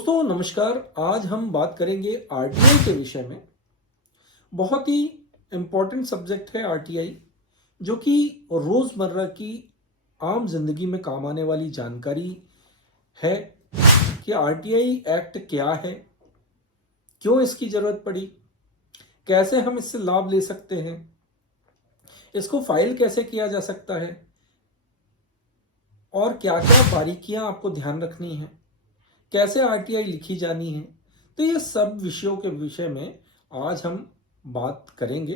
दोस्तों नमस्कार। आज हम बात करेंगे आरटीआई के विषय में। बहुत ही इम्पोर्टेंट सब्जेक्ट है आरटीआई, जो कि रोजमर्रा की आम जिंदगी में काम आने वाली जानकारी है कि आरटीआई एक्ट क्या है, क्यों इसकी जरूरत पड़ी, कैसे हम इससे लाभ ले सकते हैं, इसको फाइल कैसे किया जा सकता है और क्या क्या बारीकियां आपको ध्यान रखनी है, कैसे आरटीआई लिखी जानी है। तो ये सब विषयों के विषय में आज हम बात करेंगे।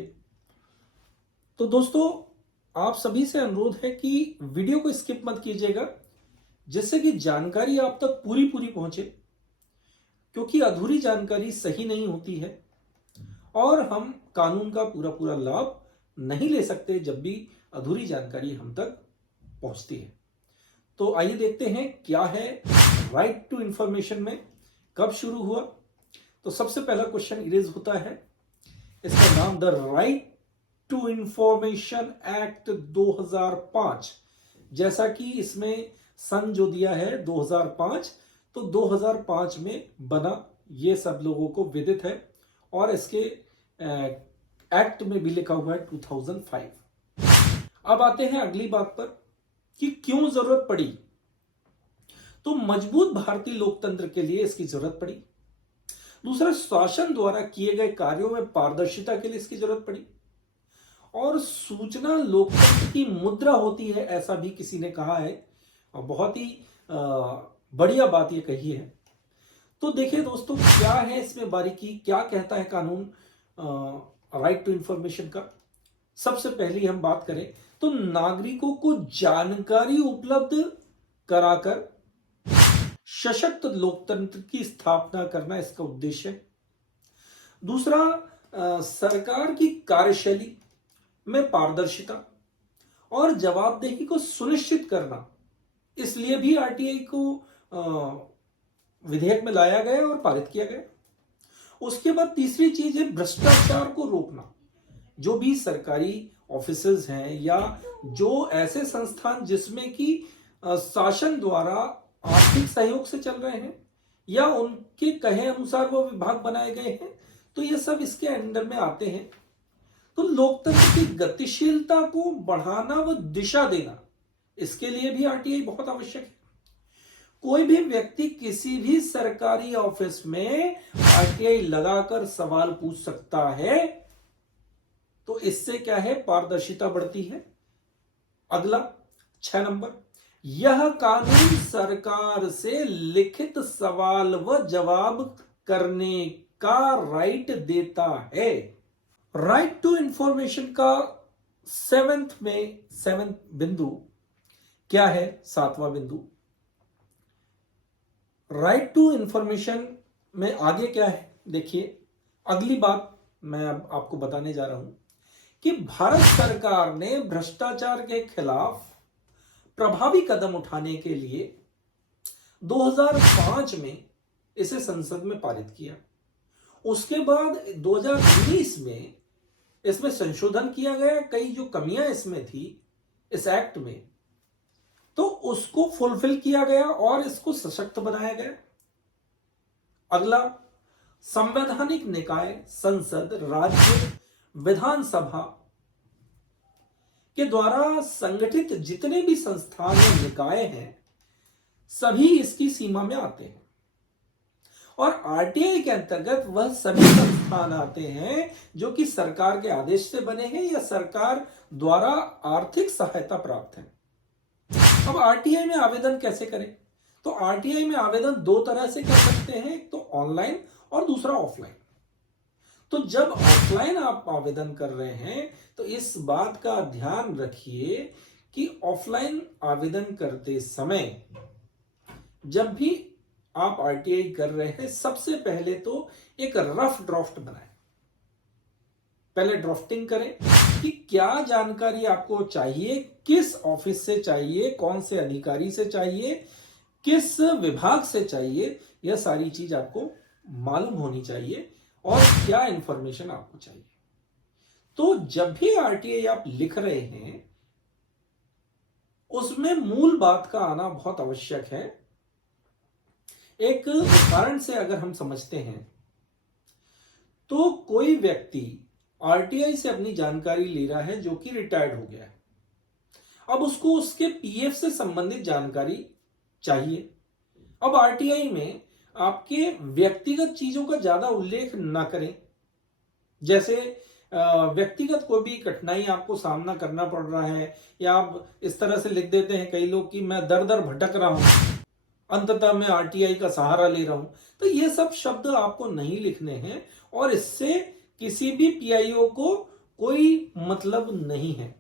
तो दोस्तों, आप सभी से अनुरोध है कि वीडियो को स्किप मत कीजिएगा, जिससे कि जानकारी आप तक पूरी पूरी पहुंचे, क्योंकि अधूरी जानकारी सही नहीं होती है और हम कानून का पूरा पूरा लाभ नहीं ले सकते जब भी अधूरी जानकारी हम तक पहुंचती है। तो आइए देखते हैं क्या है राइट टू इंफॉर्मेशन में, कब शुरू हुआ। तो सबसे पहला क्वेश्चन इरेज होता है, इसका नाम the right to information act 2005। जैसा कि इसमें सन जो दिया है 2005, तो 2005 में बना, ये सब लोगों को विदित है। और इसके एक्ट में भी लिखा हुआ है 2005। अब आते हैं अगली बात पर कि क्यों जरूरत पड़ी। तो मजबूत भारतीय लोकतंत्र के लिए इसकी जरूरत पड़ी। दूसरा, शासन द्वारा किए गए कार्यों में पारदर्शिता के लिए इसकी जरूरत पड़ी। और सूचना लोकतंत्र की मुद्रा होती है, ऐसा भी किसी ने कहा है, और बहुत ही बढ़िया बात ये कही है। तो देखिए दोस्तों, क्या है इसमें बारीकी, क्या कहता है कानून राइट टू इंफॉर्मेशन का। सबसे पहली हम बात करें तो नागरिकों को जानकारी उपलब्ध कराकर सशक्त लोकतंत्र की स्थापना करना इसका उद्देश्य है। दूसरा, सरकार की कार्यशैली में पारदर्शिता और जवाबदेही को सुनिश्चित करना, इसलिए भी आरटीआई को विधेयक में लाया गया और पारित किया गया। उसके बाद तीसरी चीज है भ्रष्टाचार को रोकना। जो भी सरकारी ऑफिसर्स हैं या जो ऐसे संस्थान जिसमें कि शासन द्वारा आर्थिक सहयोग से चल रहे हैं या उनके कहे अनुसार वो विभाग बनाए गए हैं, तो ये सब इसके अंडर में आते हैं। तो लोकतंत्र की गतिशीलता को बढ़ाना व दिशा देना, इसके लिए भी आरटीआई बहुत आवश्यक है। कोई भी व्यक्ति किसी भी सरकारी ऑफिस में आरटीआई लगाकर सवाल पूछ सकता है, तो इससे क्या है, पारदर्शिता बढ़ती है। अगला 6 नंबर, यह कानून सरकार से लिखित सवाल व जवाब करने का राइट देता है। राइट टू इंफॉर्मेशन का सेवेंथ बिंदु क्या है, 7वां बिंदु। राइट टू इंफॉर्मेशन में आगे क्या है, देखिए अगली बात मैं अब आपको बताने जा रहा हूं कि भारत सरकार ने भ्रष्टाचार के खिलाफ प्रभावी कदम उठाने के लिए 2005 में इसे संसद में पारित किया। उसके बाद 2019 में इसमें संशोधन किया गया, कई जो कमियां इसमें थी इस एक्ट में, तो उसको फुलफिल किया गया और इसको सशक्त बनाया गया। अगला, संवैधानिक निकाय, संसद, राज्य, विधानसभा के द्वारा संगठित जितने भी संस्थान या निकाय हैं, सभी इसकी सीमा में आते हैं। और आरटीआई के अंतर्गत वह सभी संस्थान आते हैं जो कि सरकार के आदेश से बने हैं या सरकार द्वारा आर्थिक सहायता प्राप्त है। अब आरटीआई में आवेदन कैसे करें? तो आरटीआई में आवेदन दो तरह से कर सकते हैं, एक तो ऑनलाइन और दूसरा ऑफलाइन। तो जब ऑफलाइन आप आवेदन कर रहे हैं तो इस बात का ध्यान रखिए कि ऑफलाइन आवेदन करते समय जब भी आप आरटीआई कर रहे हैं, सबसे पहले तो एक रफ ड्राफ्ट बनाएं। पहले ड्राफ्टिंग करें कि क्या जानकारी आपको चाहिए, किस ऑफिस से चाहिए, कौन से अधिकारी से चाहिए, किस विभाग से चाहिए, यह सारी चीज आपको मालूम होनी चाहिए और क्या इंफॉर्मेशन आपको चाहिए। तो जब भी आरटीआई आप लिख रहे हैं, उसमें मूल बात का आना बहुत आवश्यक है एक उदाहरण से अगर हम समझते हैं, तो कोई व्यक्ति आरटीआई से अपनी जानकारी ले रहा है जो कि रिटायर्ड हो गया है। अब उसको उसके पीएफ से संबंधित जानकारी चाहिए। अब आरटीआई में आपके व्यक्तिगत चीजों का ज्यादा उल्लेख ना करें, जैसे व्यक्तिगत कोई भी कठिनाई आपको सामना करना पड़ रहा है, या आप इस तरह से लिख देते हैं कई लोग कि मैं दर दर भटक रहा हूं, अंततः मैं आरटीआई का सहारा ले रहा हूं। तो ये सब शब्द आपको नहीं लिखने हैं, और इससे किसी भी पीआईओ को कोई मतलब नहीं है।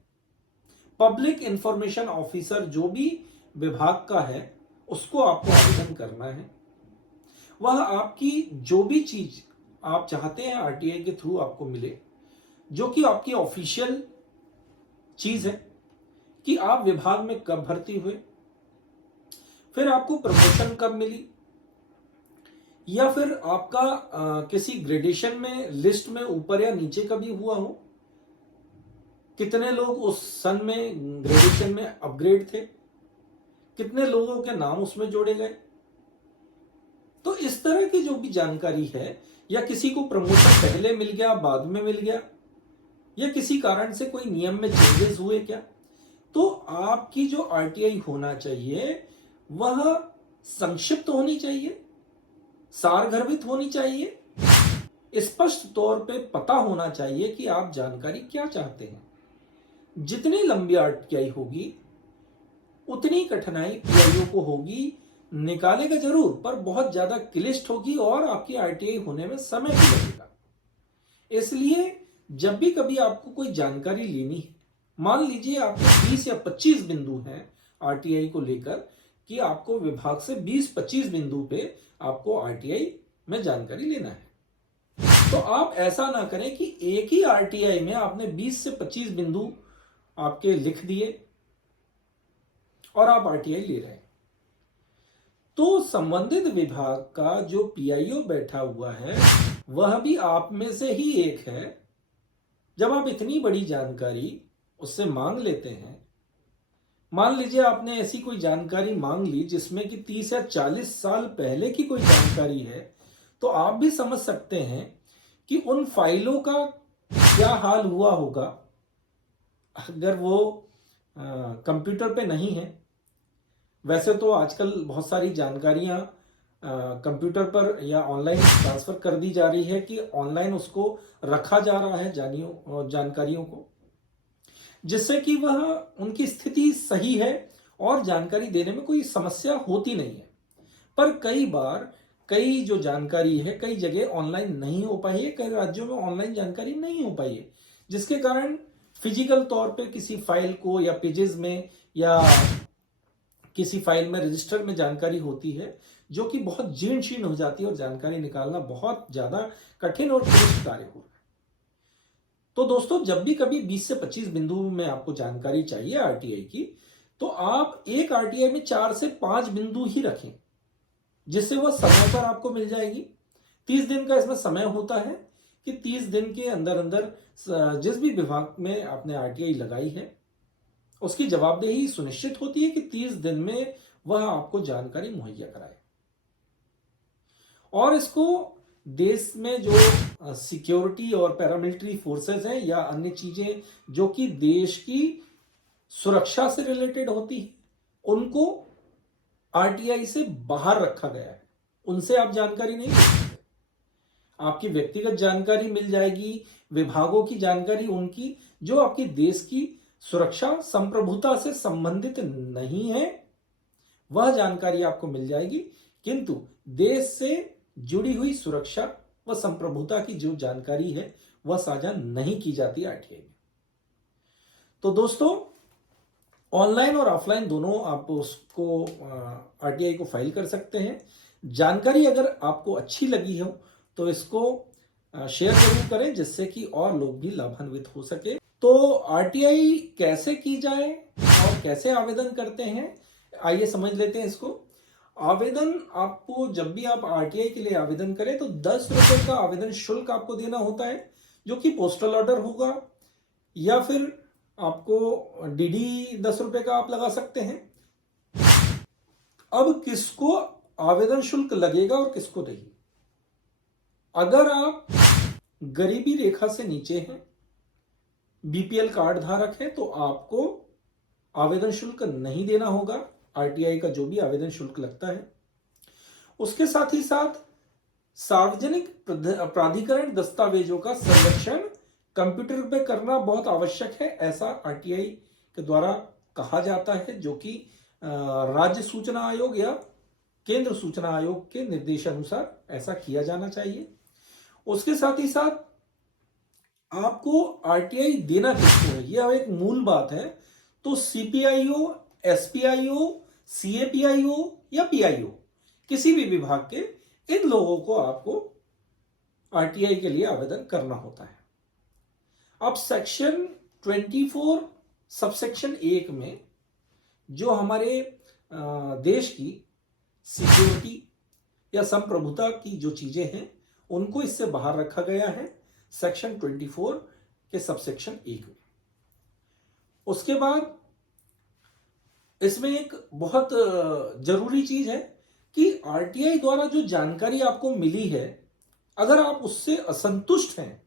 पब्लिक इंफॉर्मेशन ऑफिसर जो भी विभाग का है, उसको आपको आवेदन करना है। वह आपकी जो भी चीज आप चाहते हैं आरटीआई के थ्रू आपको मिले, जो कि आपकी ऑफिशियल चीज है कि आप विभाग में कब भर्ती हुए, फिर आपको प्रमोशन कब मिली, या फिर आपका किसी ग्रेडेशन में लिस्ट में ऊपर या नीचे कभी हुआ हो, कितने लोग उस सन में ग्रेडेशन में अपग्रेड थे, कितने लोगों के नाम उसमें जोड़े गए। तो इस तरह की जो भी जानकारी है, या किसी को प्रमोशन पहले मिल गया बाद में मिल गया, या किसी कारण से कोई नियम में चेंजेस हुए क्या, तो आपकी जो आरटीआई होना चाहिए वह संक्षिप्त होनी चाहिए, सारगर्भित होनी चाहिए, स्पष्ट तौर पे पता होना चाहिए कि आप जानकारी क्या चाहते हैं। जितनी लंबी आरटीआई होगी उतनी कठिनाई पीआईओ को होगी, निकालेगा जरूर पर बहुत ज्यादा क्लिष्ट होगी, और आपकी आरटीआई होने में समय भी लगेगा। इसलिए जब भी कभी आपको कोई जानकारी लेनी है, मान लीजिए आपको 20 या 25 बिंदु हैं आरटीआई को लेकर, कि आपको विभाग से 20-25 बिंदु पे आपको आरटीआई में जानकारी लेना है, तो आप ऐसा ना करें कि एक ही आरटीआई में आपने 20 से 25 बिंदु आपके लिख दिए और आप आरटीआई ले रहे हैं। तो संबंधित विभाग का जो पीआईओ बैठा हुआ है वह भी आप में से ही एक है। जब आप इतनी बड़ी जानकारी उससे मांग लेते हैं, मान लीजिए आपने ऐसी कोई जानकारी मांग ली जिसमें कि 30 या 40 साल पहले की कोई जानकारी है, तो आप भी समझ सकते हैं कि उन फाइलों का क्या हाल हुआ होगा अगर वो कंप्यूटर पे नहीं है। वैसे तो आजकल बहुत सारी जानकारियां कंप्यूटर पर या ऑनलाइन ट्रांसफर कर दी जा रही है, कि ऑनलाइन उसको रखा जा रहा है जानकारियों को, जिससे कि वह उनकी स्थिति सही है और जानकारी देने में कोई समस्या होती नहीं है। पर कई बार कई जो जानकारी है कई जगह ऑनलाइन नहीं हो पाई है, कई राज्यों में ऑनलाइन जानकारी नहीं हो पाई है, जिसके कारण फिजिकल तौर पे किसी फाइल को या पेजेस में या किसी फाइल में रजिस्टर में जानकारी होती है जो कि बहुत जीर्ण शीर्ण हो जाती है, और जानकारी निकालना बहुत ज्यादा कठिन और क्लिष्ट कार्य हो। तो दोस्तों, जब भी कभी 20 से 25 बिंदु में आपको जानकारी चाहिए आरटीआई की, तो आप एक आरटीआई में 4 से 5 बिंदु ही रखें, जिससे वह समय पर आपको मिल जाएगी। 30 दिन का इसमें समय होता है कि 30 दिन के अंदर अंदर जिस भी विभाग में आपने आरटीआई लगाई है उसकी जवाबदेही सुनिश्चित होती है कि 30 दिन में वह आपको जानकारी मुहैया कराए। और इसको देश में जो सिक्योरिटी और पैरामिलिट्री फोर्सेस हैं या अन्य चीजें जो कि देश की सुरक्षा से रिलेटेड होती है, उनको आरटीआई से बाहर रखा गया है, उनसे आप जानकारी नहीं ले सकते। आपकी व्यक्तिगत जानकारी मिल जाएगी, विभागों की जानकारी उनकी जो आपकी देश की सुरक्षा संप्रभुता से संबंधित नहीं है, वह जानकारी आपको मिल जाएगी, किंतु देश से जुड़ी हुई सुरक्षा व संप्रभुता की जो जानकारी है वह साझा नहीं की जाती आरटीआई में। तो दोस्तों, ऑनलाइन और ऑफलाइन दोनों आप उसको आरटीआई को फाइल कर सकते हैं। जानकारी अगर आपको अच्छी लगी हो तो इसको शेयर जरूर करें, जिससे कि और लोग भी लाभान्वित हो सके। तो आरटीआई कैसे की जाए और कैसे आवेदन करते हैं, आइए समझ लेते हैं इसको। आवेदन आपको, जब भी आप आरटीआई के लिए आवेदन करें तो 10 रुपए का आवेदन शुल्क आपको देना होता है, जो कि पोस्टल ऑर्डर होगा, या फिर आपको डीडी 10 रुपए का आप लगा सकते हैं। अब किसको आवेदन शुल्क लगेगा और किसको नहीं। अगर आप गरीबी रेखा से नीचे हैं, बीपीएल कार्ड धारक हैं, तो आपको आवेदन शुल्क नहीं देना होगा, आरटीआई का जो भी आवेदन शुल्क लगता है। उसके साथ ही साथ सार्वजनिक प्राधिकरण दस्तावेजों का संरक्षण कंप्यूटर पे करना बहुत आवश्यक है, ऐसा आरटीआई के द्वारा कहा जाता है, जो कि राज्य सूचना आयोग या केंद्र सूचना आयोग के निर्देशानुसार ऐसा किया जाना चाहिए। उसके साथ ही साथ आपको आरटीआई देना किसको है, यह एक मूल बात है। तो सीपीआईओ, एसपीआईओ, सीएपीआईओ या पीआईओ, किसी भी विभाग के इन लोगों को आपको आरटीआई के लिए आवेदन करना होता है। अब सेक्शन 24 सबसेक्शन 1 में जो हमारे देश की सिक्योरिटी या संप्रभुता की जो चीजें हैं उनको इससे बाहर रखा गया है सेक्शन 24 के सबसेक्शन 1 में। उसके बाद इसमें एक बहुत जरूरी चीज है कि आरटीआई द्वारा जो जानकारी आपको मिली है, अगर आप उससे असंतुष्ट हैं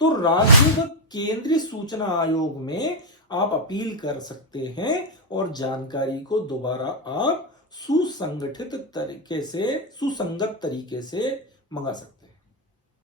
तो राज्य व केंद्रीय सूचना आयोग में आप अपील कर सकते हैं और जानकारी को दोबारा आप सुसंगत तरीके से मंगा सकते हैं।